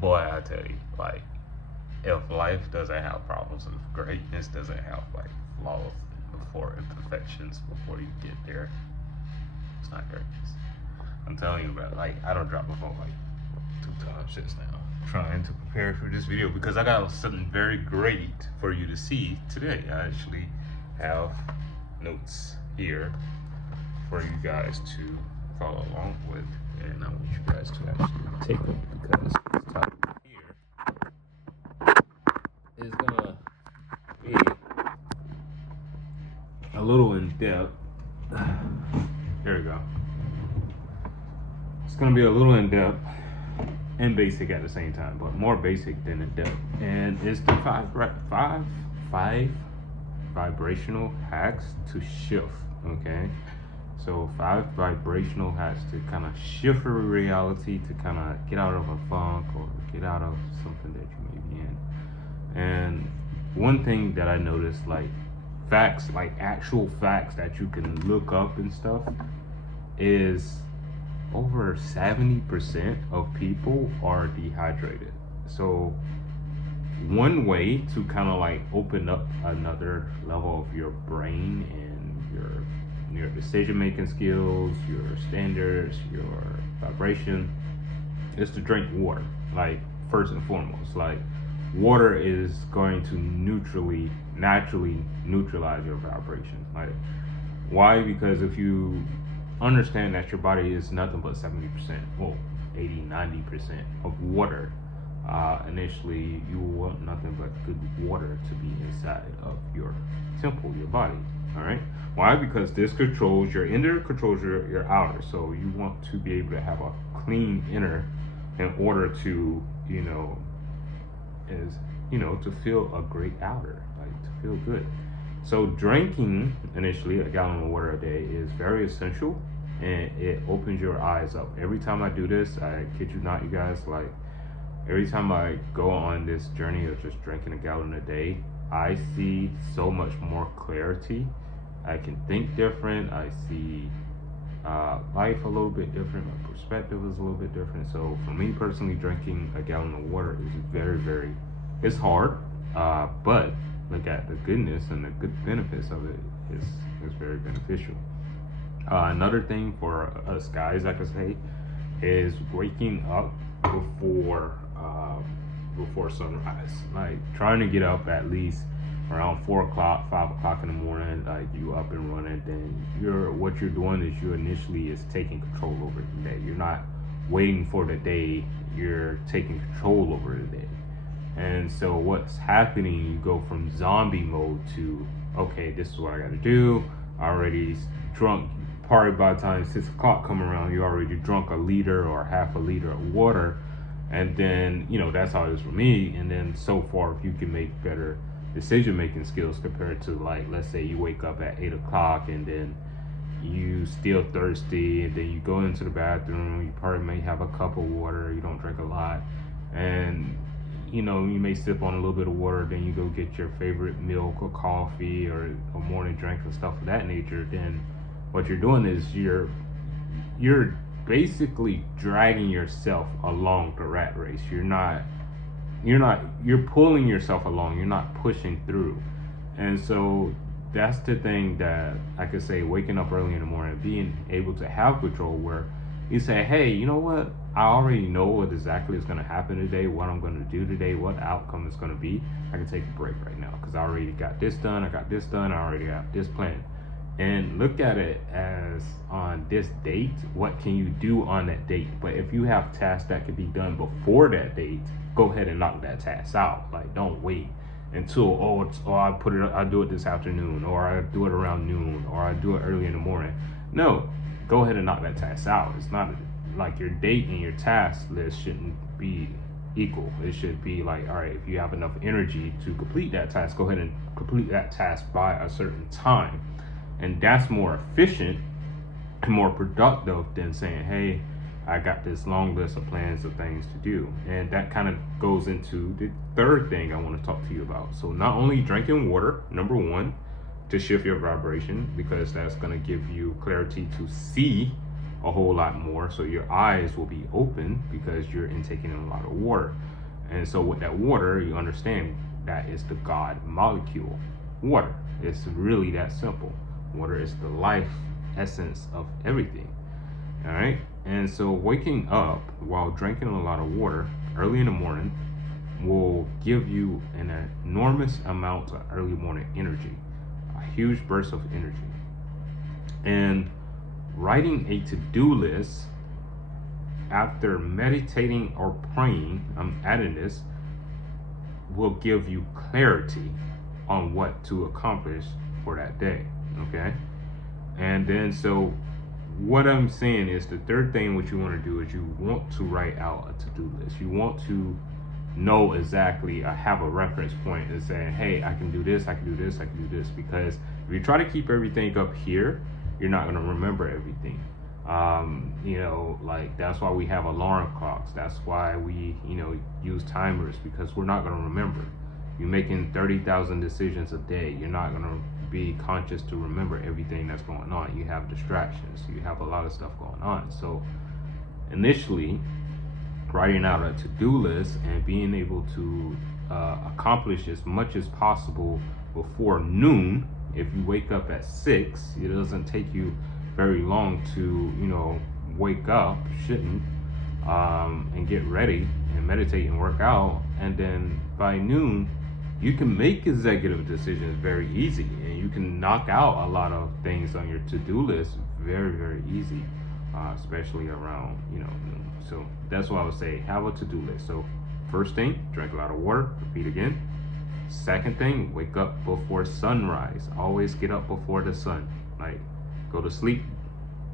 Boy, I tell you, like, if life doesn't have problems, if greatness doesn't have like flaws before imperfections before you get there, it's not greatness. I'm telling you, bro. Like, I don't drop my phone like 2 times just now, trying to prepare for this video because I got something very great for you to see today. I actually have notes here for you guys to follow along with, and I want you guys to actually take them because this topic here is gonna be a little in depth. There we go. It's gonna be a little in depth and basic at the same time, but more basic than in depth. And it's the five vibrational hacks to shift. Okay, so 5 vibrational hacks to kind of shift your reality, to kind of get out of a funk or get out of something that you may be in. And one thing that I noticed, like facts, like actual facts that you can look up and stuff, is over 70% of people are dehydrated. So one way to kind of like open up another level of your brain and your decision making skills, your standards, your vibration, is to drink water. Like, first and foremost, like, water is going to naturally neutralize your vibration. Like, why? Because if you understand that your body is nothing but 70%, well, 80-90% of water, initially you will want nothing but good water to be inside of your temple, your body. All right. Why? Because this controls your inner, controls your outer. So you want to be able to have a clean inner in order to, to feel a great outer, like to feel good. So drinking initially a gallon of water a day is very essential, and it opens your eyes up. Every time I do this, I kid you not, you guys, like every time I go on this journey of just drinking a gallon a day, I see so much more clarity. I can think different. I see life a little bit different. My perspective is a little bit different. So for me personally, drinking a gallon of water is very, it's hard, but look at the goodness and the good benefits of it is very beneficial. Another thing for us guys, I could say, is waking up before sunrise. Like trying to get up at least around 4 o'clock, 5 o'clock in the morning. Like you up and running, then what you're doing is you initially is taking control over the day. You're not waiting for the day. You're taking control over the day. And so what's happening, you go from zombie mode to, okay, this is what I got to do. I already drunk, probably by the time 6 o'clock come around, you already drunk a liter or half a liter of water. And then, that's how it is for me. And then so far, if you can make better decision making skills compared to, like, let's say you wake up at 8 o'clock and then you still thirsty, and then you go into the bathroom, you probably may have a cup of water, you don't drink a lot, and you may sip on a little bit of water, then you go get your favorite milk or coffee or a morning drink and stuff of that nature. Then what you're doing is you're basically dragging yourself along the rat race. You're pulling yourself along, you're not pushing through. And so that's the thing that I could say, waking up early in the morning, being able to have control, where you say, hey, you know what? I already know what exactly is going to happen today, what I'm going to do today, what the outcome is going to be. I can take a break right now because I already got this done. I got this done. I already got this planned. And look at it as, on this date, what can you do on that date? But if you have tasks that can be done before that date, go ahead and knock that task out. Like, don't wait until, I do it this afternoon, or I do it around noon, or I do it early in the morning. No, go ahead and knock that task out. It's not like your date and your task list shouldn't be equal. It should be like, all right, if you have enough energy to complete that task, go ahead and complete that task by a certain time. And that's more efficient and more productive than saying, hey, I got this long list of plans of things to do. And that kind of goes into the third thing I want to talk to you about. So not only drinking water, number one, to shift your vibration, because that's going to give you clarity to see a whole lot more. So your eyes will be open because you're intaking a lot of water. And so with that water, you understand that is the God molecule. Water. It's really that simple. Water is the life essence of everything. All right. And so waking up while drinking a lot of water early in the morning will give you an enormous amount of early morning energy, a huge burst of energy. And writing a to-do list after meditating or praying, I'm adding this, will give you clarity on what to accomplish for that day. Okay. And then so what I'm saying is the third thing what you want to do is you want to write out a to-do list. You want to know exactly, have a reference point and say, hey, I can do this, I can do this, I can do this. Because if you try to keep everything up here, you're not going to remember everything. Like that's why we have alarm clocks. That's why we, use timers, because we're not going to remember. You're making 30,000 decisions a day. You're not going to be conscious to remember everything that's going on. You have distractions. You have a lot of stuff going on. So initially, writing out a to-do list and being able to accomplish as much as possible before noon. If you wake up at 6, it doesn't take you very long to wake up, shouldn't, and get ready and meditate and work out. And then by noon, you can make executive decisions very easy, and you can knock out a lot of things on your to-do list very, very easy, especially around noon. So that's why I would say have a to-do list. So first thing, drink a lot of water. Repeat again. Second thing, wake up before sunrise. Always get up before the sun. Like go to sleep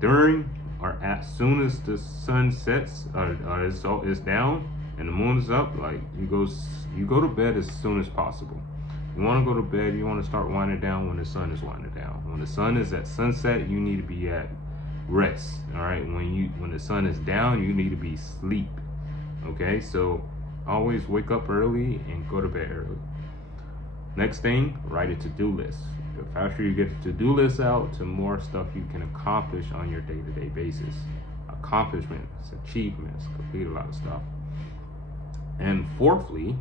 during or as soon as the sun sets or is down and the moon is up. Like you go to bed as soon as possible. You want to go to bed, you want to start winding down when the sun is winding down. When the sun is at sunset, you need to be at rest. All right. When the sun is down, you need to be asleep. Okay. So always wake up early and go to bed early. Next thing, write a to-do list. The faster you get the to-do list out, the more stuff you can accomplish on your day-to-day basis. Accomplishments, achievements, complete a lot of stuff. And fourthly,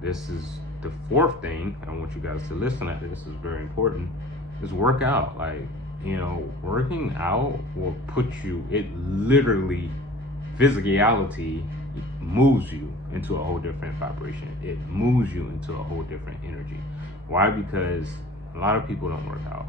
this is the fourth thing. I want you guys to listen at this. Is very important. Is work out. Like working out will put you. It literally, physicality moves you into a whole different vibration. It moves you into a whole different energy. Why? Because a lot of people don't work out.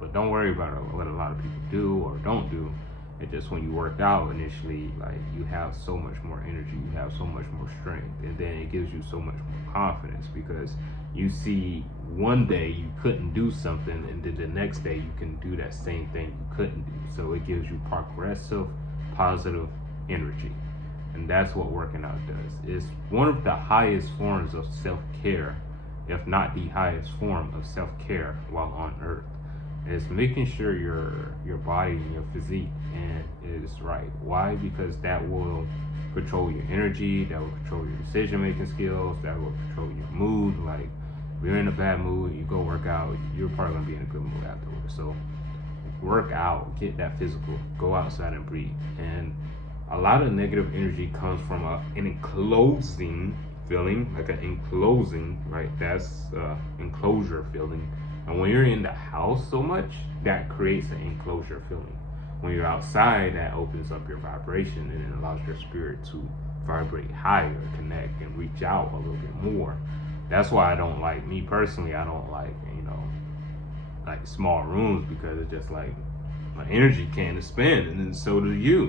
But don't worry about what a lot of people do or don't do. It's just when you work out initially, like you have so much more energy, you have so much more strength, and then it gives you so much more confidence because you see one day you couldn't do something and then the next day you can do that same thing you couldn't do. So it gives you progressive, positive energy. And that's what working out does. It's one of the highest forms of self-care, if not the highest form of self-care while on earth. It's making sure your body and your physique is right. Why? Because that will control your energy, that will control your decision-making skills, that will control your mood. Like, if you're in a bad mood, you go work out, you're probably gonna be in a good mood afterwards. So work out, get that physical, go outside and breathe. And a lot of negative energy comes from an enclosing feeling, like an enclosing, right? That's enclosure feeling. And when you're in the house so much, that creates an enclosure feeling. When you're outside, that opens up your vibration and it allows your spirit to vibrate higher, connect, and reach out a little bit more. That's why I don't like, me personally, I don't like, like small rooms, because it's just like, my energy can't expand, and then so do you,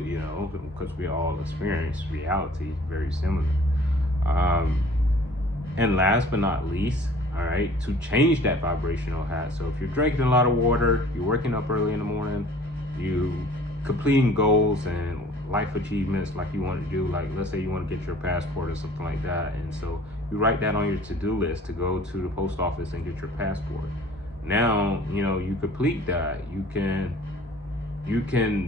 because we all experience reality very similar. And last but not least, all right, to change that vibrational hat. So if you're drinking a lot of water, you're waking up early in the morning, you completing goals and life achievements like you want to do, like let's say you want to get your passport or something like that, and so you write that on your to-do list to go to the post office and get your passport. Now, you complete that, you can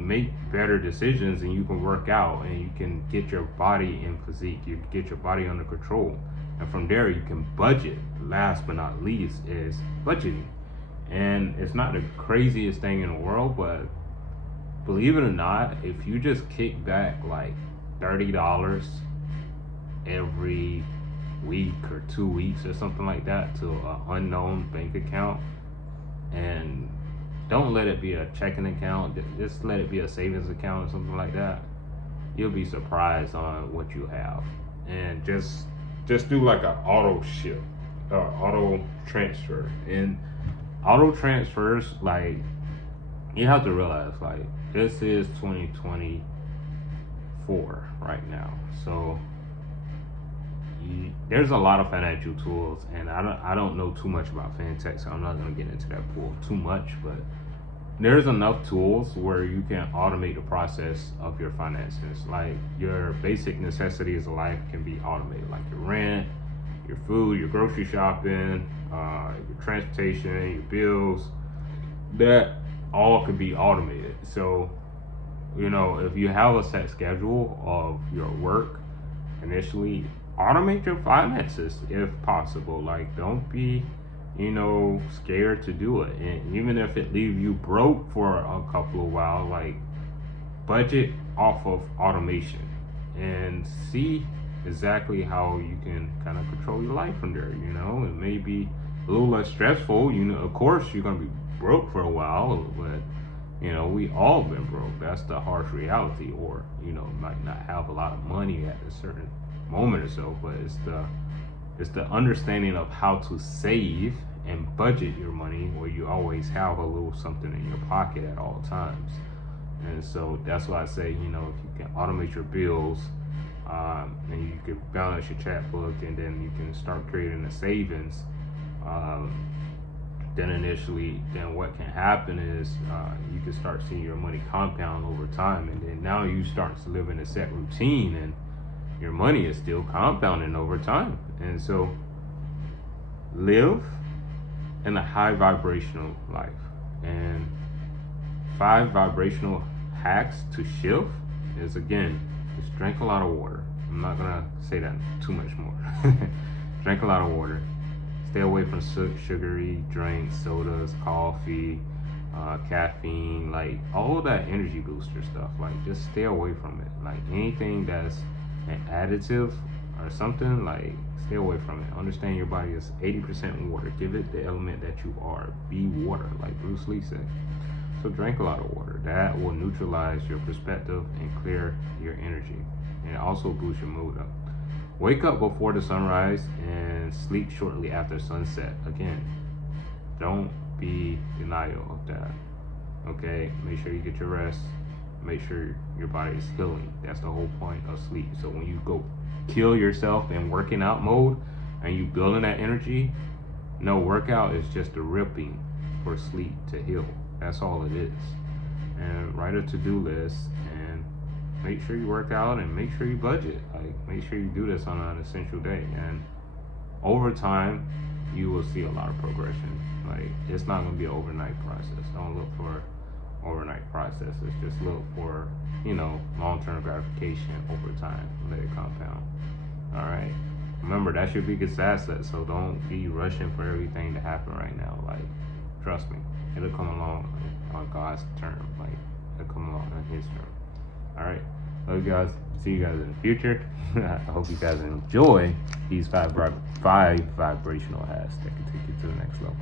make better decisions, and you can work out, and you can get your body in physique, you get your body under control, and from there you can budget. Last but not least is budgeting. And it's not the craziest thing in the world, but believe it or not, if you just kick back like $30 every week or 2 weeks or something like that to an unknown bank account, and don't let it be a checking account, just let it be a savings account or something like that, you'll be surprised on what you have. And just do like an auto transfer. And auto transfers, like, you have to realize, like, this is 2024 right now, so there's a lot of financial tools, and I don't know too much about fintech, so I'm not going to get into that pool too much, but there's enough tools where you can automate the process of your finances. Like, your basic necessities of life can be automated, like your rent, your food, your grocery shopping, your transportation, your bills. That all could be automated. So, if you have a set schedule of your work initially, automate your finances if possible. Like, don't be scared to do it. And even if it leaves you broke for a couple of while, like, budget off of automation and see exactly how you can kind of control your life from there. It may be a little less stressful. Of course you're gonna be broke for a while, but we all been broke. That's the harsh reality. Or might not have a lot of money at a certain moment or so, but it's the understanding of how to save and budget your money, where you always have a little something in your pocket at all times. And so that's why I say, if you can automate your bills, and you can balance your checkbook, and then you can start creating a savings, then what can happen is you can start seeing your money compound over time, and then now you start to live in a set routine, and your money is still compounding over time. And so live in a high vibrational life. And 5 vibrational hacks to shift is, again, just drink a lot of water. I'm not gonna say that too much more. Drink a lot of water. Stay away from sugary drinks, sodas, coffee, caffeine, like all of that energy booster stuff. Like, just stay away from it. Like, anything that's an additive or something, like, stay away from it. Understand your body is 80% water. Give it the element that you are. Be water, like Bruce Lee said. So drink a lot of water. That will neutralize your perspective and clear your energy. And it also boosts your mood up. Wake up before the sunrise and sleep shortly after sunset. Again, don't be denial of that. Okay? Make sure you get your rest. Make sure your body is healing. That's the whole point of sleep. So when you go kill yourself in working out mode and you building that energy, no, workout is just a ripping for sleep to heal. That's all it is. And write a to-do list and make sure you work out and make sure you budget. Like, make sure you do this on an essential day. And over time, you will see a lot of progression. Like, it's not going to be an overnight process. Don't look for overnight processes. Just look for, long-term gratification over time. Let it compound. All right. Remember, that's your biggest asset. So don't be rushing for everything to happen right now. Like, trust me, it'll come along on God's term. Like, it'll come along on His term. All right. Love you guys. See you guys in the future. I hope you guys enjoy these 5 vibrational hacks that can take you to the next level.